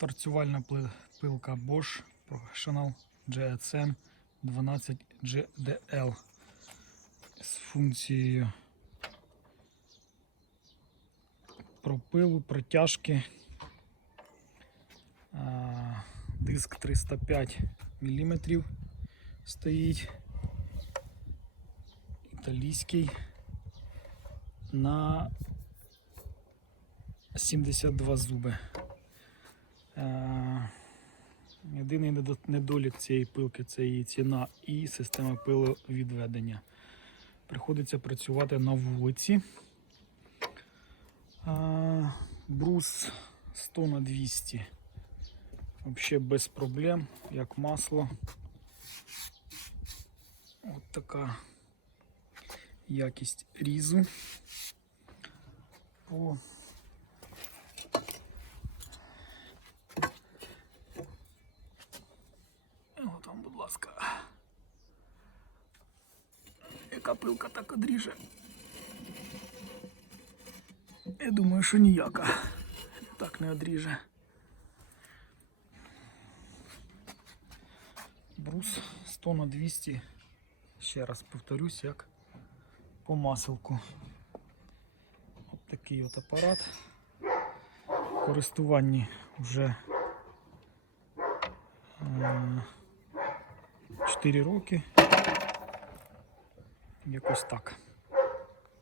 торцювальна пилка Bosch Professional GSM 12 GDL з функцією пропилу, протяжки. Диск 305 мм стоїть. Італійський на 72 зуби. Е, Єдиний недолік цієї пилки це її ціна і система пиловідведення. Приходиться працювати на вулиці. Е, Брус 100 на 200. Взагалі без проблем, як масло. От така якість різу. По там, будь ласка. Яка пилка так одріже? Я думаю, що ніяка. Так не одріже. Брус 100 на 200. Ще раз повторюсь, як по маселку. От такий от апарат. В користуванні вже е, 4 роки. Якось так.